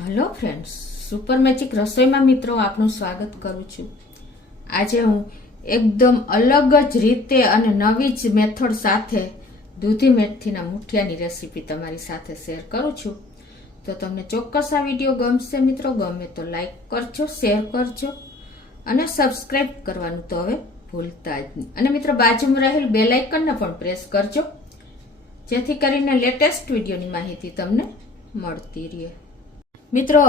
Hello friends, super magic રસોઈમાં મિત્રો આપનું સ્વાગત કરું છું। આજે હું એકદમ અલગ જ રીતે અને નવી જ મેથડ સાથે દૂધી મેથીના મુઠિયાની રેસીપી તમારી સાથે શેર કરું છું। તો તમને ચોક્કસ આ વિડીયો ગમશે મિત્રો। ગમે તો લાઈક કરજો, શેર કરજો અને સબસ્ક્રાઈબ કરવાનું તો હવે ભૂલતા જ નહીં। અને મિત્રો બાજુમાં રહેલ બેલ આઇકનને પણ પ્રેસ કરજો, જેથી કરીને લેટેસ્ટ વિડીયોની માહિતી તમને મળતી રહે। મિત્રો,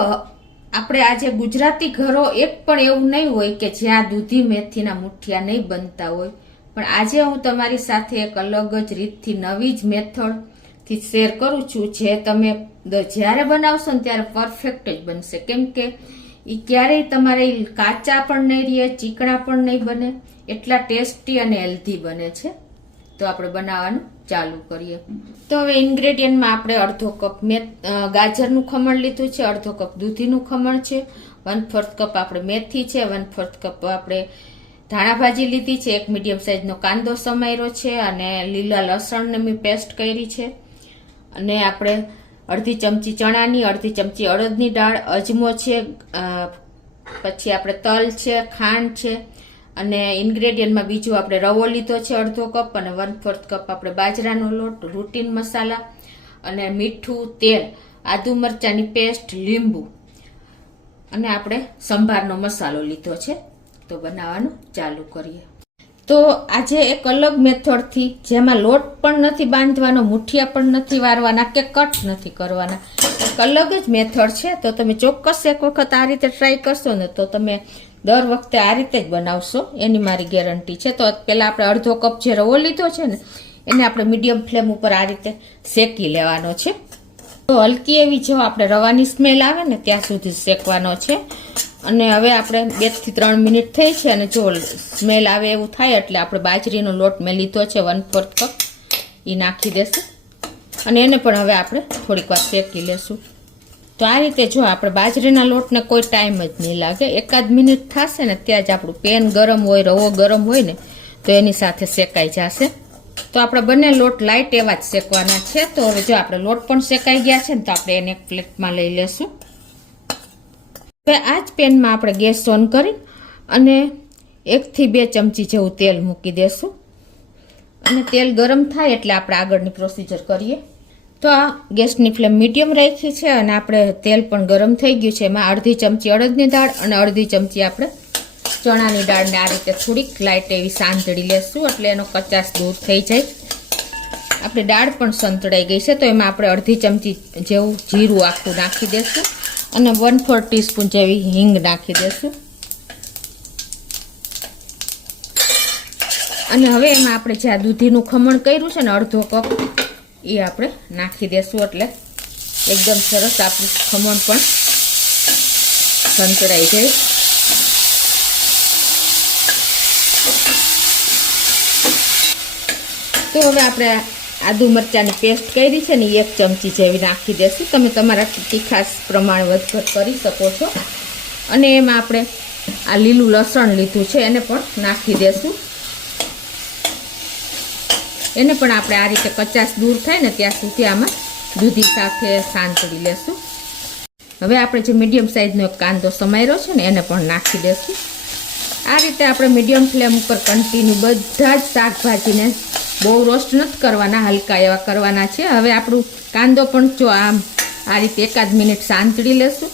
આપણે આજે ગુજરાતી ઘરો એક પણ એવું નહીં હોય કે જ્યાં દૂધી મેથીના મુઠિયા નહીં બનતા હોય, પણ આજે હું તમારી સાથે એક અલગ જ રીતથી નવી જ મેથડથી શેર કરું છું, જે તમે જ્યારે બનાવશો ને ત્યારે પરફેક્ટ જ બનશે। કેમ કે એ ક્યારેય તમારે કાચા પણ નહીં રહે, ચીકણા પણ નહીં બને, એટલા ટેસ્ટી અને હેલ્ધી બને છે। તો આપણે બનાવવાનું ચાલુ કરીએ। તો હવે ઇન્ગ્રેડિયન્ટમાં આપણે અડધો કપ ગાજરનું ખમણ લીધું છે, અડધો કપ દૂધીનું ખમણ છે, 1/4 કપ આપણે મેથી છે, 1/4 કપ આપણે ધાણા ભાજી લીધી છે, એક મીડિયમ સાઈઝનો કાંદો સમાર્યો છે અને લીલા લસણને મેં પેસ્ટ કરી છે, અને આપણે અડધી ચમચી ચણાની, અડધી ચમચી અડદની દાળ, અજમો છે, પછી આપણે તલ છે, ખાંડ છે, અને ઇન્ગ્રેડિયન્ટમાં બીજું આપણે રવો લીધો છે અડધો કપ, અને 1/4 કપ આપણે બાજરાનો લોટ, રૂટીન મસાલા, અને મીઠું, તેલ, આદુ મરચાંની પેસ્ટ, લીંબુ, અને આપણે સંભારનો મસાલો લીધો છે। તો બનાવવાનું ચાલુ કરીએ। તો આજે એક અલગ મેથડથી, જેમાં લોટ પણ નથી બાંધવાનો, મુઠિયા પણ નથી વારવાના કે કટ નથી કરવાના, એક અલગ જ મેથડ છે। તો તમે ચોક્કસ એક વખત આ રીતે ટ્રાય કરશો ને તો તમે દર વખતે આ રીતે જ બનાવશો, એની મારી ગેરંટી છે। તો પહેલા આપણે અડધો કપ જે રવો લીધો છે ને, એને આપણે મીડિયમ ફ્લેમ ઉપર આ રીતે શેકી લેવાનો છે। તો હલકી એવી જો આપણે રવાની સ્મેલ આવે ને ત્યાં સુધી શેકવાનો છે। અને હવે આપણે 2 થી 3 મિનિટ થઈ છે, અને જો સ્મેલ આવે એવું થાય એટલે આપણે બાજરીનો લોટ મેં લીધો છે 1/4 કપ, એ નાખી દેશું, અને એને પણ હવે આપણે થોડીક વાર શેકી લેશું। તો આ રીતે જો આપણે બાજરીના લોટને કોઈ ટાઈમ જ નહીં લાગે, 1 મિનિટ થશે ને ત્યાં જ આપણું પેન ગરમ હોય, રવો ગરમ હોય ને તો એની સાથે શેકાઈ જશે। તો આપણે બંને લોટ લાઇટ એવા જ શેકવાના છે। તો હવે જો આપણે લોટ પણ શેકાઈ ગયા છે ને તો આપણે એને એક પ્લેટમાં લઈ લેશું। હવે આ જ પેનમાં આપણે ગેસ ઓન કરી અને 1 થી 2 ચમચી જેવું તેલ મૂકી દેશું, અને તેલ ગરમ થાય એટલે આપણે આગળની પ્રોસીજર કરીએ। તો આ ગેસની ફ્લેમ મીડિયમ રાખી છે, અને આપણે તેલ પણ ગરમ થઈ ગયું છે। એમાં અડધી ચમચી અડદની દાળ અને અડધી ચમચી આપણે ચણાની દાળને આ રીતે થોડીક લાઇટ એવી સાંતળી લેશું, એટલે એનો કચાશ દૂર થઈ જાય। આપણી દાળ પણ સંતળાઈ ગઈ છે, તો એમાં આપણે અડધી ચમચી જેવું જીરું આખું નાખી દેશું, અને 1/4 ટીસ્પૂન જેવી હિંગ નાખી દેશું। અને હવે એમાં આપણે જે આ દૂધીનું ખમણ કર્યું છે ને અડધો કપ, એ આપણે નાખી દેશું, એટલે એકદમ સરસ આપણું ખમણ પણ સંતળાઈ જાય। તો હવે આપણે આદુ મરચાંની પેસ્ટ કરી છે ને 1 ચમચી જેવી નાખી દેશું, તમે તમારા તીખાશ પ્રમાણે વધઘટ કરી શકો છો। અને એમાં આપણે આ લીલું લસણ લીધું છે એને પણ નાખી દેશું, એને પણ આપણે આ રીતે કચાશ દૂર થાય ને ત્યાં સુધી આમાં દૂધી સાથે સાંતળી લેશું। હવે આપણે જે મીડિયમ સાઈઝનો એક કાંદો સમાર્યો છે ને એને પણ નાખી દેશું। આ રીતે આપણે મીડિયમ ફ્લેમ ઉપર કન્ટિન્યુ બધા જ શાકભાજીને બહુ રોસ્ટ નથી કરવાના, હલકા એવા કરવાના છે। હવે આપણું કાંદો પણ જો આ રીતે 1 મિનિટ સાંતળી લેશું।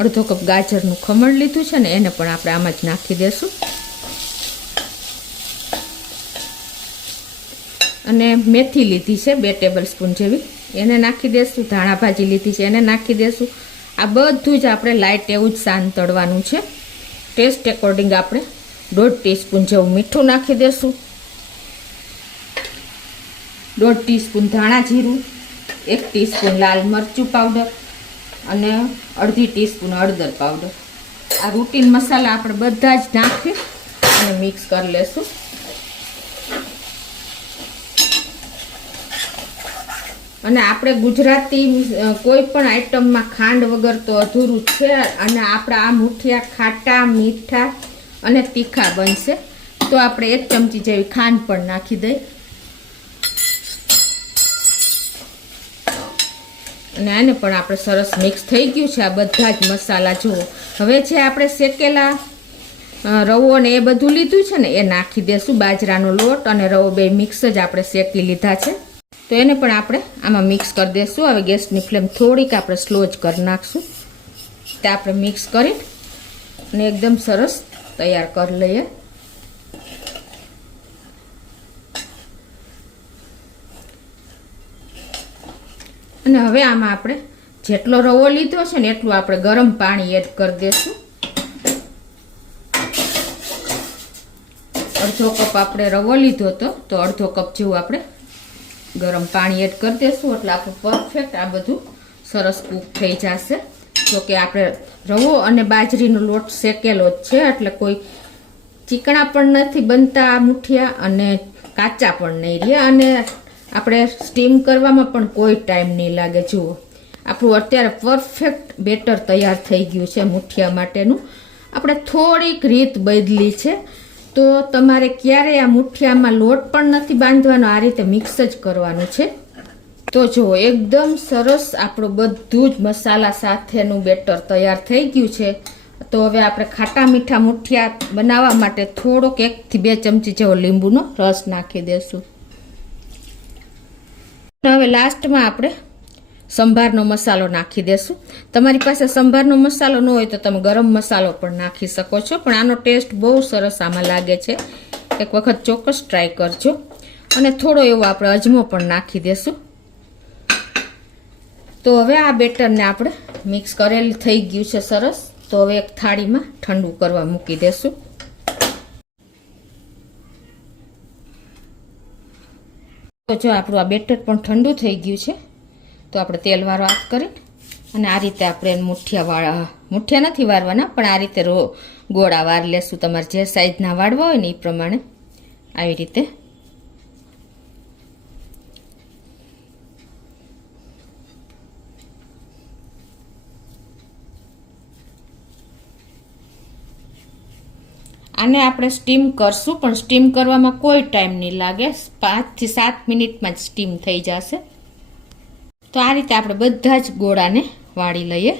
અડધો કપ ગાજરનું ખમણ લીધું છે ને એને પણ આપણે આમાં જ નાખી દેશું, અને મેથી લીધી છે 2 ટેબલ સ્પૂન જેવી, એને નાખી દેશું, ધાણા ભાજી લીધી છે એને નાખી દેશું। આ બધું જ આપણે લાઇટ એવું જ સાંતળવાનું છે। ટેસ્ટ એકોર્ડિંગ આપણે 1/2 ટીસ્પૂન જેવું મીઠું નાખી દેશું, 1/2 ટીસ્પૂન ધાણા જીરું, 1 ટીસ્પૂન લાલ મરચું પાવડર, અને અડધી ટીસ્પૂન હળદર પાવડર। આ રૂટીન મસાલા આપણે બધા જ નાખી અને મિક્સ કરી લેશું। અને આપણે ગુજરાતી કોઈ પણ આઈટમમાં ખાંડ વગર તો અધૂરું જ છે, અને આપણા આ મુઠિયા ખાટા, મીઠા અને તીખા બનશે। તો આપણે 1 ચમચી જેવી ખાંડ પણ નાખી દઈએ। અને આને પણ આપણે સરસ મિક્સ થઈ ગયું છે આ બધા જ મસાલા. જુઓ હવે જે આપણે શેકેલા રવો ને એ બધું લીધું છે ને એ નાખી દેશું. બાજરાનો લોટ અને રવો બે મિક્સ જ આપણે શેકી લીધા છે, તો એને પણ આપણે આમાં મિક્સ કરી દઈશું. હવે ગેસની ફ્લેમ થોડીક આપણે સ્લો જ કરી નાખશું. તે આપણે મિક્સ કરી અને એકદમ સરસ તૈયાર કરી લઈએ. અને હવે આમાં આપણે જેટલો રવો લીધો છે ને એટલું આપણે ગરમ પાણી એડ કરી દઈશું. અડધો કપ આપણે રવો લીધો હતો, તો અડધો કપ જેવું આપણે ગરમ પાણી એડ કરી દઈશું. એટલે આપણું પરફેક્ટ આ બધું સરસ કૂક થઈ જશે. જો કે આપણે રવો અને બાજરીનો લોટ શેકેલો જ છે, એટલે કોઈ ચીકણા પણ નથી બનતા આ મુઠિયા અને કાચા પણ નહીં રહે, અને આપણે સ્ટીમ કરવામાં પણ કોઈ ટાઈમ નહીં લાગે. જુઓ આપણું અત્યારે પરફેક્ટ બેટર તૈયાર થઈ ગયું છે મુઠિયા માટેનું. આપણે થોડીક રીત બદલી છે, તો તમારે ક્યારેય આ મુઠિયામાં લોટ પણ નથી બાંધવાનો, આ રીતે મિક્સ જ કરવાનું છે. તો જુઓ એકદમ સરસ આપણું બધું જ મસાલા સાથેનું બેટર તૈયાર થઈ ગયું છે. તો હવે આપણે ખાટા મીઠા મુઠિયા બનાવવા માટે થોડોક 1 થી 2 ચમચી જેવો લીંબુનો રસ નાખી દઈશું. હવે લાસ્ટમાં આપણે સંભારનો મસાલો નાખી દેશું. તમારી પાસે સંભારનો મસાલો ન હોય તો તમે ગરમ મસાલો પણ નાખી શકો છો, પણ આનો ટેસ્ટ બહુ સરસ આમાં લાગે છે. એક વખત ચોક્કસ ટ્રાય કરજો. અને થોડો એવો આપણે અજમો પણ નાખી દેશું. તો હવે આ બેટરને આપણે મિક્સ કરેલ થઈ ગયું છે સરસ. તો હવે એક થાળીમાં ઠંડુ કરવા મૂકી દેશું. તો જો આપણું આ બેટર પણ ઠંડુ થઈ ગયું છે, તો આપણે તેલવાળો હાથ કરી અને આ રીતે આપણે મુઠિયા નથી વારવાના, પણ આ રીતે ગોળા વાર લેશું. તમારે જે સાઈઝના વાળવા હોય ને એ પ્રમાણે આવી રીતે. આને આપણે સ્ટીમ કરશું, પણ સ્ટીમ કરવામાં કોઈ ટાઈમ નહીં લાગે. 5 થી 7 મિનિટમાં જ સ્ટીમ થઈ જશે. તો આ રીતે આપણે બધા જ ગોળાને વાળી લઈએ.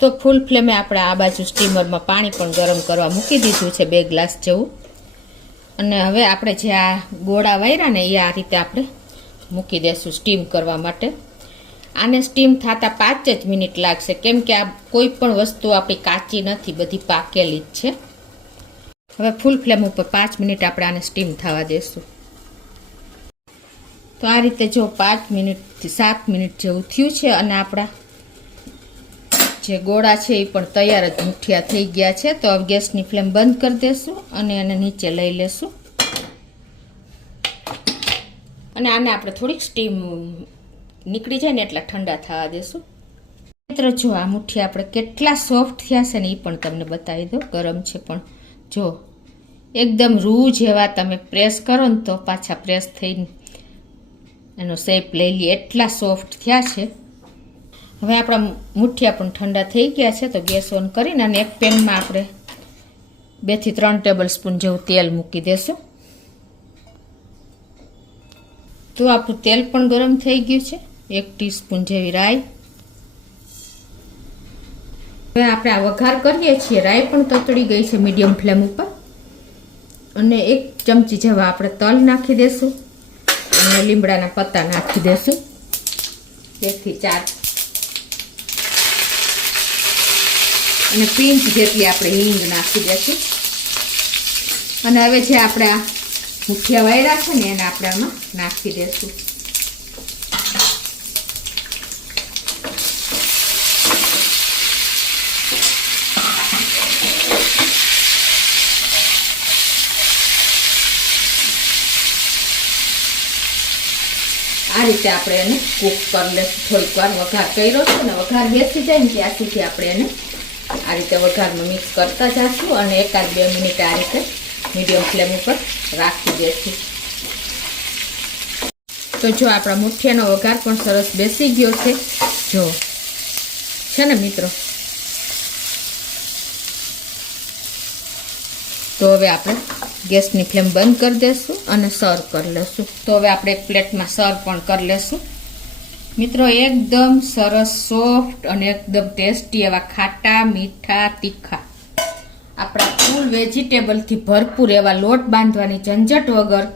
તો ફૂલ ફ્લેમે આપણે આ બાજુ સ્ટીમરમાં પાણી પણ ગરમ કરવા મૂકી દીધું છે 2 ગ્લાસ જેવું. અને હવે આપણે જે આ ગોળા વાળ્યા ને એ આ રીતે આપણે મૂકી દઈશું સ્ટીમ કરવા માટે. આને સ્ટીમ થતા 5 જ મિનિટ લાગશે, કેમ કે આ કોઈ પણ વસ્તુ આપણી કાચી નથી, બધી પાકેલી જ છે. હવે ફૂલ ફ્લેમ ઉપર 5 મિનિટ આપણે આને સ્ટીમ થવા દેશું. તો આ રીતે જો 5 મિનિટથી 7 મિનિટ જેવું થયું છે, અને આપણા જે ગોળા છે એ પણ તૈયાર જ મુઠિયા થઈ ગયા છે. તો હવે ગેસની ફ્લેમ બંધ કરી દેશું અને એને નીચે લઈ લેશું. અને આને આપણે થોડીક સ્ટીમ નીકળી જાય ને એટલા ઠંડા થવા દેશું. મિત્રો જો આ મુઠિયા આપણે કેટલા સોફ્ટ થયા છે ને એ પણ તમને બતાવી દો. ગરમ છે પણ જો એકદમ રૂ જેવા તમે પ્રેસ કરો ને તો પાછા પ્રેસ થઈને એનો શેપ લઈ લઈએ, એટલા સોફ્ટ થયા છે. હવે આપણા મુઠિયા પણ ઠંડા થઈ ગયા છે. તો ગેસ ઓન કરીને અને એક પેનમાં આપણે 2 થી 3 ટેબલ સ્પૂન જેવું તેલ મૂકી દેશું. તો આપણું તેલ પણ ગરમ થઈ ગયું છે. 1 ટીસ્પૂન જેવી રાઈ. હવે આપણે આ વઘાર કરીએ છીએ. રાઈ પણ તતડી ગઈ છે મીડિયમ ફ્લેમ ઉપર. અને 1 ચમચી જેવા આપણે તલ નાખી દેશું અને લીમડાના પત્તા નાખી દેશું 2 થી 4. અને પિંચ જેટલી આપણે હિંગ નાખી દેશું. અને હવે જે આપણે આ મુઠિયા વાળ્યા છે ને એને આપણે આમાં નાખી દેશું. આ રીતે આપણે એને કૂક કરી લઈશું. થોડીક વાર વઘાર કર્યો છે ને વઘાર બેસી જાય ને ત્યાં સુધી આપણે એને આ રીતે વઘારમાં મિક્સ કરતા જઈશું અને 1-2 મિનિટ આ રીતે મીડિયમ ફ્લેમ ઉપર રાખી દઈશું. તો જો આપણા મુઠિયાનો વઘાર પણ સરસ બેસી ગયો છે. જો છે ને મિત્રો, તો હવે આપણે ગેસની ફ્લેમ બંધ કરી દઈશું અને સર્વ કરી લઈશું. તો હવે આપણે એક પ્લેટમાં સર્વ પણ કરી લઈશું. મિત્રો એકદમ સરસ સોફ્ટ અને એકદમ ટેસ્ટી એવા ખાટા મીઠા તીખા આપણા ફૂલ વેજીટેબલથી ભરપૂર એવા લોટ બાંધવાની ઝંઝટ વગર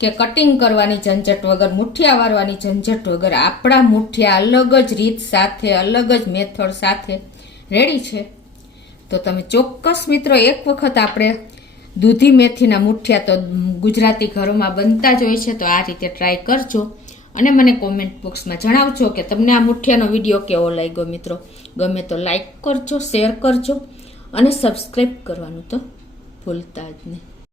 કે કટિંગ કરવાની ઝંઝટ વગર, મુઠિયા વારવાની ઝંઝટ વગર આપણા મુઠિયા અલગ જ રીત સાથે, અલગ જ મેથડ સાથે રેડી છે. તો તમે ચોક્કસ મિત્રો એક વખત આપણે દૂધી મેથીના મુઠિયા તો ગુજરાતી ઘરોમાં બનતા જ હોય છે, તો આ રીતે ટ્રાય કરજો અને મને કોમેન્ટ બોક્સમાં જણાવજો કે તમને આ મુઠિયાનો વિડીયો કેવો લાગ્યો. મિત્રો ગમે તો લાઈક કરજો, શેર કરજો અને સબસ્ક્રાઈબ કરવાનું તો ભૂલતા જ નહીં.